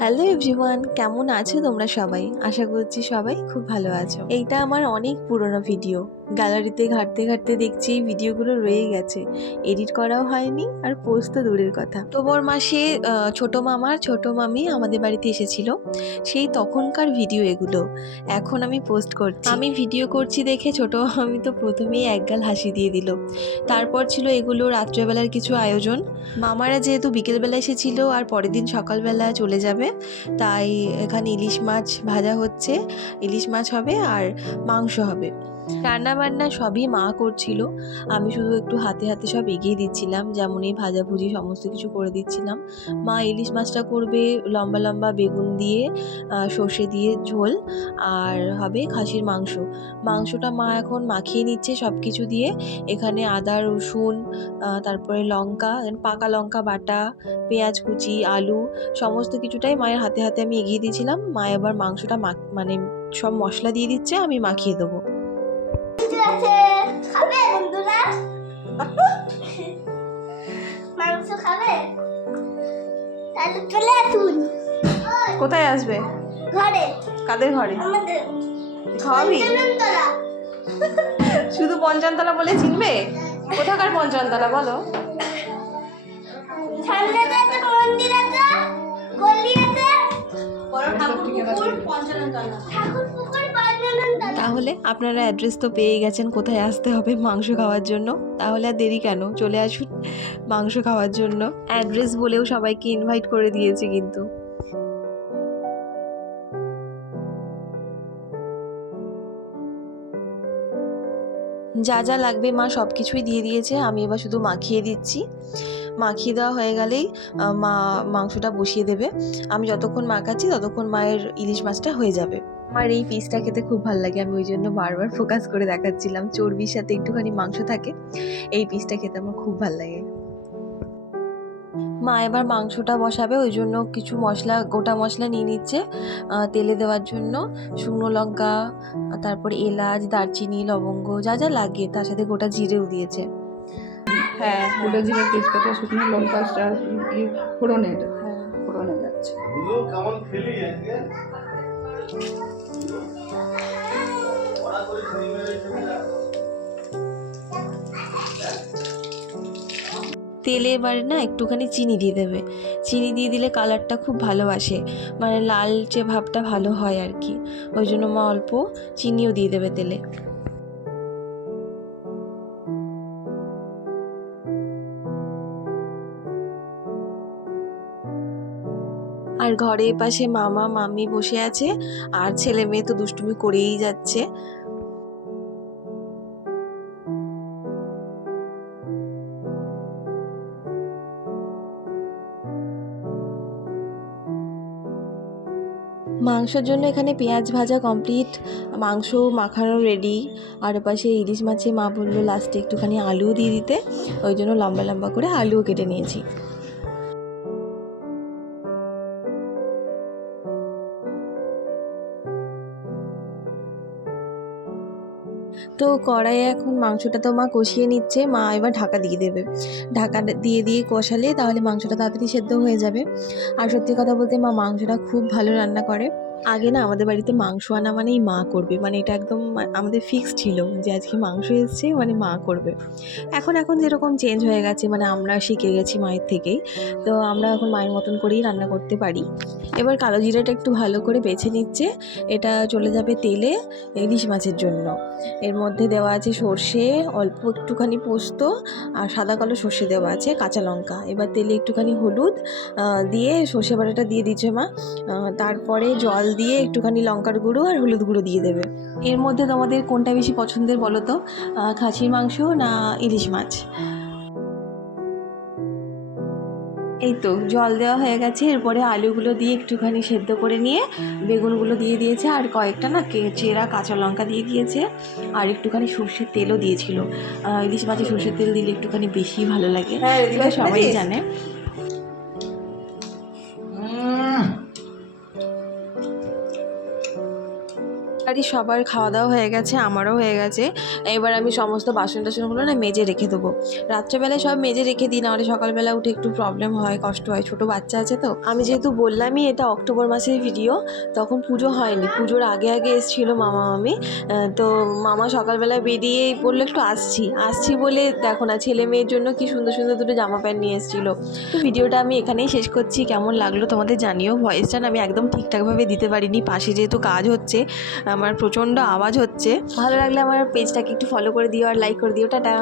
Hello everyone, কেমন আছো তোমরা সবাই? আশা করছি সবাই খুব ভালো আছো। এইটা আমার অনেক পুরনো ভিডিও। গ্যালারিতে ঘাঁটতে ঘাঁটতে দেখছি এই ভিডিওগুলো রয়ে গেছে, এডিট করাও হয়নি আর পোস্ট তো দূরের কথা। অক্টোবর মাসে ছোট মামার ছোট মামি আমাদের বাড়িতে এসেছিল, সেই তখনকার ভিডিও এগুলো এখন আমি পোস্ট করছি। আমি ভিডিও করছি দেখে ছোট মামি তো প্রথমেই একগাল হাসি দিয়ে দিল। তারপর ছিল এগুলো রাত্রেবেলার কিছু আয়োজন। মামারা যেহেতু বিকেলবেলা এসেছিল আর পরের দিন সকালবেলা চলে যাবে, তাই এখানে ইলিশ মাছ ভাজা হচ্ছে, ইলিশ মাছ হবে আর মাংস হবে। রান্না বান্না সবই মা করছিল, আমি শুধু একটু হাতে হাতে সব এগিয়ে দিচ্ছিলাম, যেমন এই ভাজাভুজি সমস্ত কিছু করে দিচ্ছিলাম। মা ইলিশ মাছটা করবে লম্বা লম্বা বেগুন দিয়ে, সর্ষে দিয়ে ঝোল, আর হবে খাসির মাংস। মাংসটা মা এখন মাখিয়ে নিচ্ছে সব কিছু দিয়ে। এখানে আদা রসুন, তারপরে লঙ্কা, পাকা লঙ্কা বাটা, পেঁয়াজ কুচি, আলু সমস্ত কিছুটাই মায়ের হাতে হাতে আমি এগিয়ে দিয়েছিলাম। মা এবার মাংসটা মানে সব মশলা দিয়ে দিচ্ছে, আমি মাখিয়ে দেবো। খাবে বন্ধুরা? মাংস খাবে? তাহলে চলে আসুন। কোথায় আসবে? ঘরে। কাদের ঘরে? আমাদের। খাওয়াবি? পঞ্চাননতলা। শুধু পঞ্চানতলা বলে চিনবে? কোথাকার পঞ্চানতলা বলো? সামনে একটা মন্দির আছে, গলি আছে, বড় ঠাকুর পুকুর পঞ্চাননতলা। ঠাকুর পুকুর পঞ্চাননতলা। তাহলে আপনারা অ্যাড্রেস তো পেয়ে গেছেন কোথায় আসতে হবে মাংস খাওয়ার জন্য। তাহলে আর দেরি কেন, চলে আসুন মাংস খাওয়ার জন্য। অ্যাড্রেস বলেও সবাইকে ইনভাইট করে দিয়েছে কিন্তু। যা যা লাগবে মা সব কিছুই দিয়ে দিয়েছে, আমি এবার শুধু মাখিয়ে দিচ্ছি। মাখিয়ে দেওয়া হয়ে গেলেই মা মাংসটা বসিয়ে দেবে। আমি যতক্ষণ মাখাচ্ছি ততক্ষণ মায়ের ইলিশ মাছটা হয়ে যাবে। আমার এই পিসটা খেতে খুব ভালো লাগে, আমি ওই জন্য বারবার ফোকাস করে দেখাচ্ছিলাম। চর্বির সাথে একটুখানি মাংস থাকে, এই পিসটা খেতে আমার খুব ভালো লাগে। মা এবার মাংসটা বসাবে, ওই জন্য কিছু মশলা, গোটা মশলা নিয়ে নিচ্ছে তেলে দেওয়ার জন্য। শুকনো লঙ্কা, তারপরে এলাচ, দারচিনি, লবঙ্গ, যা যা লাগে, তার সাথে গোটা জিরেও দিয়েছে। হ্যাঁ, গোটা জিরা, তেজপাতা, শুকনো লঙ্কা, ফোড়নে ফোড়নে যাচ্ছে। তেলে এবারে না একটুখানি চিনি দিয়ে দেবে। চিনি দিয়ে দিলে কালারটা খুব ভালো আসে, মানে লালচে ভাবটা ভালো হয় আর কি। ওই জন্য মা অল্প চিনিও দিয়ে দেবে তেলে। আর ঘরে পাশে মামা মামি বসে আছে, আর ছেলে মেয়ে তো দুষ্টুমি করেই যাচ্ছে। মাংসের জন্য এখানে পেঁয়াজ ভাজা কমপ্লিট, মাংস মাখানো রেডি। আর পাশে ইলিশ মাছে মা বললো লাস্টে একটুখানি আলু দিয়ে দিতে, ওই জন্য লম্বা লম্বা করে আলুও কেটে নিয়েছি। তো কড়াইয়ে এখন মাংসটা তো মা কষিয়ে নিচ্ছে, মা এবার ঢাকা দিয়ে দেবে। ঢাকা দিয়ে দিয়ে কষালে তাহলে মাংসটা তাড়াতাড়ি সেদ্ধ হয়ে যাবে। আর সত্যি কথা বলতে মা মাংসটা খুব ভালো রান্না করে। আগে না আমাদের বাড়িতে মাংস আনা মানেই মা করবে, মানে এটা একদম আমাদের ফিক্স ছিল যে আজকে মাংস এসছে মানে মা করবে। এখন এখন যেরকম চেঞ্জ হয়ে গেছে, মানে আমরা শিখে গেছি মায়ের থেকেই, তো আমরা এখন মায়ের মতন করেই রান্না করতে পারি। এবার কালো জিরাটা একটু ভালো করে বেছে নিচ্ছে, এটা চলে যাবে তেলে ইলিশ মাছের জন্য। এর মধ্যে দেওয়া আছে সর্ষে, অল্প একটুখানি পোস্ত, আর সাদা কালো সর্ষে দেওয়া আছে, কাঁচা লঙ্কা। এবার তেলে একটুখানি হলুদ দিয়ে সর্ষে বাটাটা দিয়ে দিচ্ছে মা। তারপরে জল দিয়ে একটুখানি লঙ্কার গুঁড়ো আর হলুদ গুঁড়ো দিয়ে দেবে। এর মধ্যে তোমাদের কোনটা বেশি পছন্দের বলো তো, খাসির মাংস না ইলিশ মাছ? এই তো জল দেওয়া হয়ে গেছে, এরপরে আলুগুলো দিয়ে একটুখানি সেদ্ধ করে নিয়ে বেগুনগুলো দিয়ে দিয়েছে, আর কয়েকটা না চেরা কাঁচা লঙ্কা দিয়ে দিয়েছে, আর একটুখানি সর্ষের তেলও দিয়েছিল। ইলিশ মাছে সর্ষের তেল দিলে একটুখানি বেশি ভালো লাগে, এটা সবাই জানে। বাড়ির সবার খাওয়া দাওয়া হয়ে গেছে, আমারও হয়ে গেছে। এবার আমি সমস্ত বাসন টাসনগুলো না মেজে রেখে দেবো। রাত্রেবেলায় সব মেজে রেখে দিই, নাহলে সকালবেলা উঠে একটু প্রবলেম হয়, কষ্ট হয়, ছোটো বাচ্চা আছে তো। আমি যেহেতু বললামই এটা অক্টোবর মাসের ভিডিও, তখন পুজো হয়নি, পুজোর আগে আগে এসেছিলো মামা মামি। তো মামা সকালবেলা বেরিয়েই বললো একটু আসছি বলে দেখো না ছেলে মেয়ের জন্য কি সুন্দর সুন্দর দুটো জামা প্যান্ট নিয়ে এসেছিলো। তো ভিডিওটা আমি এখানেই শেষ করছি, কেমন লাগলো তোমাদের জানিও। ভয়েসটা না আমি একদম ঠিকঠাকভাবে দিতে পারিনি, পাশে যেহেতু কাজ হচ্ছে, আমার প্রচণ্ড আওয়াজ হচ্ছে। ভালো লাগলে আমার পেজটাকে একটু ফলো করে দিও আর লাইক করে দিও। টাটা।